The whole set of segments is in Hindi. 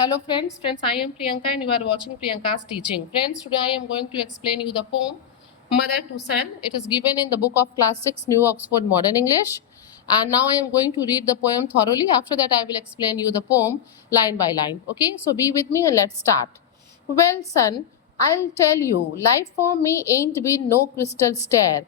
Hello friends, I am Priyanka and you are watching Priyanka's teaching. Friends, today I am going to explain you the poem Mother to Son. It is given in the book of Class 6 New Oxford Modern English. And now I am going to read the poem thoroughly. After that I will explain you the poem line by line. Okay, so be with me and let's start. Well, son, I'll tell you, life for me ain't been no crystal stair.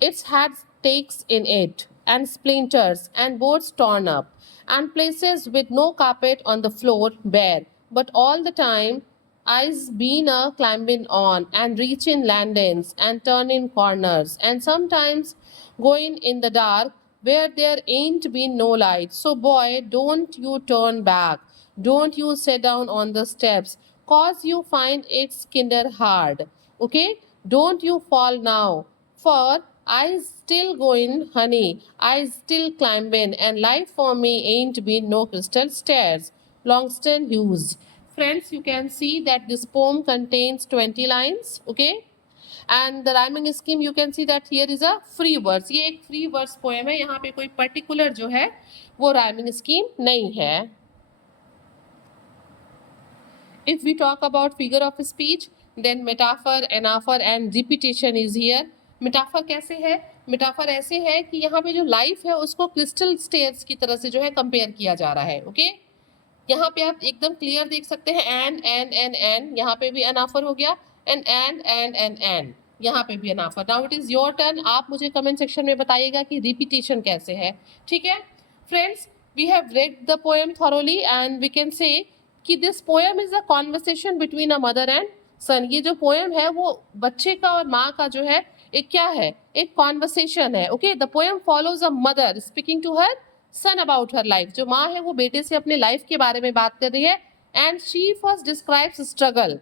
It's had stakes in it, and splinters, and boards torn up, and places with no carpet on the floor bare. But all the time, I's been a climbing on, and reaching landings, and turning corners, and sometimes going in the dark where there ain't been no light. So, boy, don't you turn back. Don't you sit down on the steps, cause you find it's kinder hard. Okay? Don't you fall now. For I still going, honey. I still climbing, and life for me ain't been no crystal stairs. Longston Hughes. Friends, you can see that this poem contains 20 lines, okay? And the rhyming scheme you can see that here is a free verse. ये एक free verse poem है. यहाँ पे कोई particular जो है वो rhyming scheme नहीं है. If we talk about figure of speech, then metaphor, anaphor and repetition is here. Metaphor कैसे है? मेटाफर ऐसे है कि यहाँ पे जो लाइफ है उसको क्रिस्टल स्टेयर्स की तरह से जो है कंपेयर किया जा रहा है. ओके, यहाँ पे आप एकदम क्लियर देख सकते हैं एंड यहाँ पे भी अनाफर हो गया एंड यहाँ पे भी अनाफर. Now it is your turn. आप मुझे कमेंट सेक्शन में बताइएगा कि रिपीटेशन कैसे है. ठीक है friends, we have read the poem thoroughly and we can say कि this poem is a conversation between a mother and son. ये जो पोएम है वो बच्चे का और माँ का जो है एक क्या है, एक कॉन्वर्सेशन है. Okay, the poem follows a mother speaking to her son about her life. जो माँ है वो बेटे से अपने लाइफ के बारे में बात कर रही है. And she first describes struggle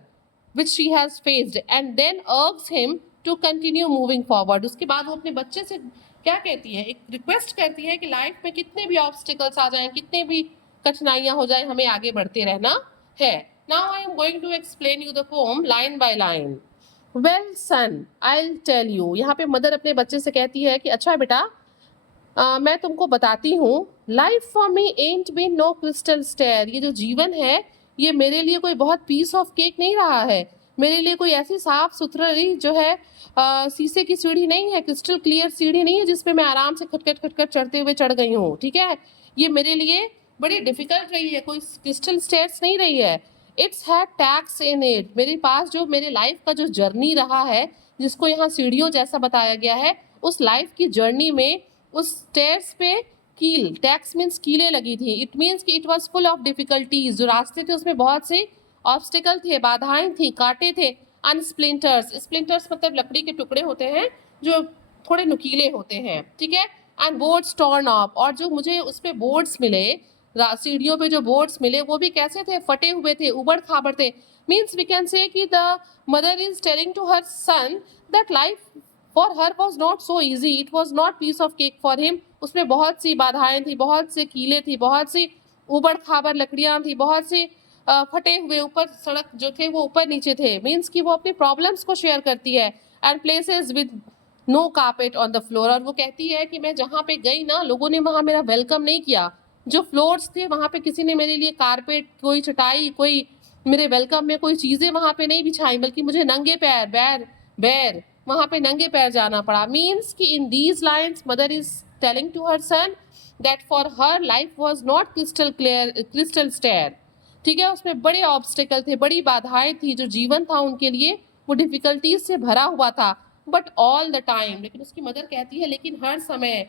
which she has faced and then urges him to continue moving forward. उसके बाद वो अपने बच्चे से क्या कहती है, एक रिक्वेस्ट करती है कि लाइफ में कितने भी ऑब्स्टिकल्स आ जाएं, कितने भी कठिनाइयां हो जाए, हमें आगे बढ़ते रहना है. Now I am going to explain you the poem line by line. Well son, I tell you. यहाँ पे मदर अपने बच्चे से कहती है कि अच्छा बेटा, मैं तुमको बताती हूँ, life for me ain't been no crystal stair. ये जो जीवन है ये मेरे लिए कोई बहुत पीस ऑफ केक नहीं रहा है. मेरे लिए कोई ऐसी साफ सुथरी जो है शीशे की सीढ़ी नहीं है, क्रिस्टल क्लियर सीढ़ी नहीं है जिसपे मैं आराम से खटखट खटखट चढ़ते हुए चढ़ गई हूँ. ठीक है, ये मेरे लिए बड़ी डिफिकल्ट रही है, कोई क्रिस्टल स्टेयर्स नहीं रही है. It's had tax in it. मेरे पास जो मेरे लाइफ का जो जर्नी रहा है, जिसको यहाँ सीढ़ियों जैसा बताया गया है, उस लाइफ की जर्नी में उस स्टेयर्स पे कील, टैक्स मीन्स कीलें लगी थी. इट मीन्स कि it was full of difficulties. जो रास्ते थे उसमें बहुत से ऑब्स्टिकल थे, बाधाएं थी, कांटे थे. अन स्प्लिंटर्स, स्प्लिंटर्स मतलब लकड़ी के टुकड़े होते हैं जो थोड़े नुकीले होते हैं. ठीक है, एंड बोर्ड्स टॉर्न ऑफ. और जो मुझे उस पे बोर्ड्स मिले, सीढ़ियों पे जो बोर्ड्स मिले वो भी कैसे थे, फटे हुए थे, उबड़ खाबड़ थे. मीन्स वी कैन से कि the mother is telling to her son that life for her was not so easy. It was not piece of cake for him. उसमें बहुत सी बाधाएं थी, बहुत से कीले थी, बहुत सी उबड़ खाबड़ लकड़ियां थी, बहुत से फटे हुए ऊपर सड़क जो थे वो ऊपर नीचे थे. मीन्स कि वो अपनी प्रॉब्लम्स को शेयर करती है. And places with no carpet on the floor. और वो कहती है कि मैं जहाँ पे गई ना, लोगों ने वहाँ मेरा वेलकम नहीं किया. जो फ्लोर्स थे वहाँ पे किसी ने मेरे लिए कारपेट, कोई चटाई, कोई मेरे वेलकम में कोई चीज़ें वहाँ पे नहीं बिछाई, बल्कि मुझे नंगे पैर बैर वहाँ पे नंगे पैर जाना पड़ा. मीन्स कि in these lines mother is telling to her son that for her life was not crystal stair. ठीक है, उसमें बड़े ऑब्स्टिकल थे, बड़ी बाधाएं थी. जो जीवन था उनके लिए वो डिफिकल्टीज से भरा हुआ था. बट ऑल द टाइम, लेकिन उसकी मदर कहती है लेकिन हर समय,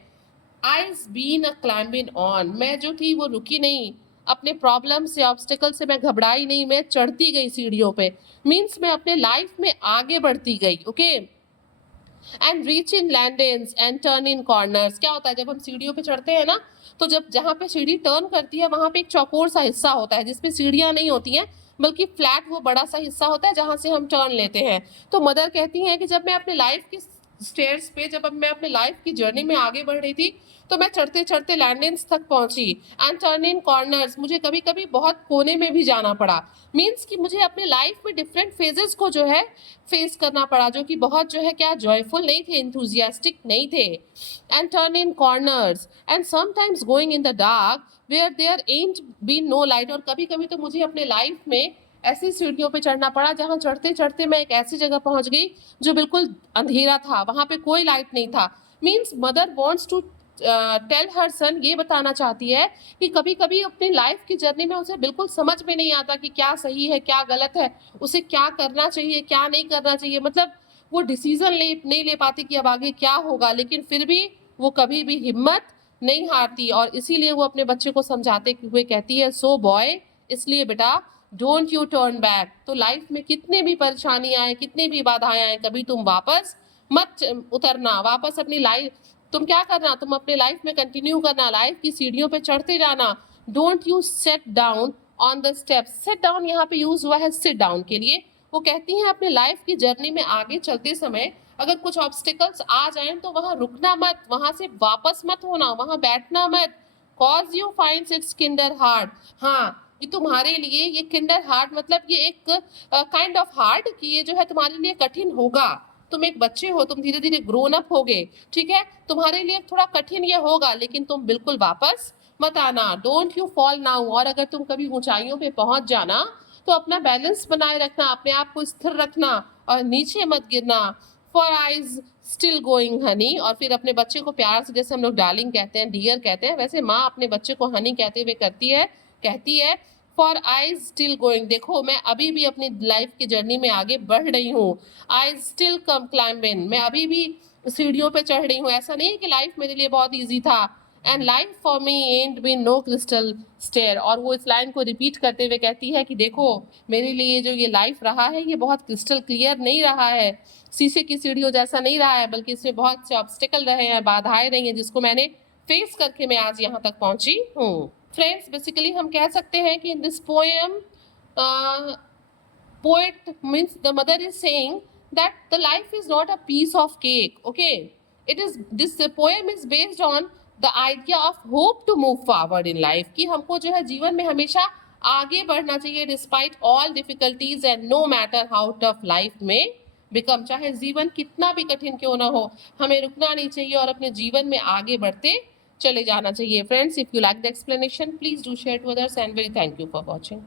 I'se been a climbing on. मैं जो थी वो रुकी नहीं, अपने प्रॉब्लम से, ऑब्स्टिकल से मैं घबराई नहीं, मैं चढ़ती गई सीढ़ियों पे. मीन्स मैं अपने लाइफ में आगे बढ़ती गई. Okay, and reach in landings and turn in corners. क्या होता है जब हम सीढ़ियों पे चढ़ते हैं ना, तो जब जहाँ पे सीढ़ी टर्न करती है वहाँ पे एक चौकोर सा हिस्सा होता है जिसपे सीढ़ियाँ नहीं होती हैं, बल्कि फ्लैट वो बड़ा सा हिस्सा होता है जहाँ से हम टर्न लेते हैं. तो मदर कहती हैं कि जब मैं अपने लाइफ की स्टेयर्स पे, जब मैं अपने लाइफ की जर्नी में आगे बढ़ रही थी, तो मैं चढ़ते चढ़ते लैंडेंस तक पहुंची. एंड टर्न इन कॉर्नर्स, मुझे कभी कभी बहुत कोने में भी जाना पड़ा. मीन्स कि मुझे अपने लाइफ में डिफरेंट फेजेस को जो है फेस करना पड़ा, जो कि बहुत जो है क्या जॉयफुल नहीं थे, इंथुजियास्टिक नहीं थे. And turn in corners and sometimes going in the dark where there ain't be no light. और कभी कभी तो मुझे अपने लाइफ में ऐसी सीढ़ियों पे चढ़ना पड़ा जहाँ चढ़ते चढ़ते मैं एक ऐसी जगह पहुंच गई जो बिल्कुल अंधेरा था, वहां पे कोई लाइट नहीं था। Means mother wants to tell her son, ये बताना चाहती है कि कभी कभी अपनी लाइफ की जर्नी में उसे बिल्कुल समझ में नहीं आता कि क्या सही है क्या गलत है, उसे क्या करना चाहिए क्या नहीं करना चाहिए। मतलब वो डिसीजन नहीं ले पाती कि अब आगे क्या होगा, लेकिन फिर भी वो कभी भी हिम्मत नहीं हारती। और इसीलिए वो अपने बच्चे को समझाते हुए कहती है, सो बॉय, इसलिए बेटा डोंट यू टर्न बैक। तो लाइफ में कितने भी परेशानी आए, कितनी भी बाधाएं आए, कभी तुम वापस मत उतरना, वापस अपनी लाइफ तुम क्या करना, तुम अपने लाइफ में कंटिन्यू करना, लाइफ की सीढ़ियों पे चढ़ते जाना। Don't you set down on the steps. Set down यहाँ पे यूज हुआ है सिट डाउन के लिए। वो कहती हैं अपने लाइफ की जर्नी में आगे चलते समय अगर कुछ ऑब्स्टिकल्स आ जाएं तो वहां रुकना मत, वहां से वापस मत होना, वहां बैठना मत। Cause you find its Kinder hard. हाँ, ये तुम्हारे लिए, ये किंडर हार्ड मतलब ये एक काइंड ऑफ हार्ड, कि ये जो है तुम्हारे लिए कठिन होगा। तुम एक बच्चे हो, तुम धीरे धीरे ग्रोन अप होगे, ठीक है, तुम्हारे लिए थोड़ा कठिन ये होगा, लेकिन तुम बिल्कुल वापस मत आना। Don't you fall now. और अगर तुम कभी ऊंचाइयों पे पहुंच जाना तो अपना बैलेंस बनाए रखना, अपने आप को स्थिर रखना और नीचे मत गिरना। For eyes still going Honey. और फिर अपने बच्चे को प्यार से, जैसे हम लोग डार्लिंग कहते हैं, डियर कहते हैं, वैसे माँ अपने बच्चे को हनी कहते हुए कहती है फॉर आइज स्टिल गोइंग। देखो मैं अभी भी अपनी लाइफ की जर्नी में आगे बढ़ रही हूँ। आई स्टिल कम क्लाइंबिंग, मैं अभी भी सीढ़ियों पे चढ़ रही हूँ। ऐसा नहीं है कि लाइफ मेरे लिए बहुत ईजी था। And life for me and been no crystal stair. और वो इस लाइन को रिपीट करते हुए कहती है कि देखो मेरे लिए जो ये लाइफ रहा है ये बहुत क्रिस्टल क्लियर नहीं रहा है, शीशे की सीढ़ियों जैसा नहीं रहा है, बल्कि इसमें बहुत से ऑब्स्टिकल रहे हैं, बाधाएं रही हैं, जिसको मैंने फेस करके मैं आज यहाँ तक पहुंची हूँ। फ्रेंड्स, बेसिकली हम कह सकते हैं कि in this poem poet means the mother is saying that the life is not a piece of cake, okay, it is, this poem is based on the idea of hope to move forward in life, कि हमको जो है जीवन में हमेशा आगे बढ़ना चाहिए despite all difficulties and no matter how tough life में बिकम। चाहे जीवन कितना भी कठिन क्यों ना हो, हमें रुकना नहीं चाहिए और अपने जीवन में आगे बढ़ते चले जाना चाहिए। Friends, if you like the explanation please do share to others and very thank you for watching.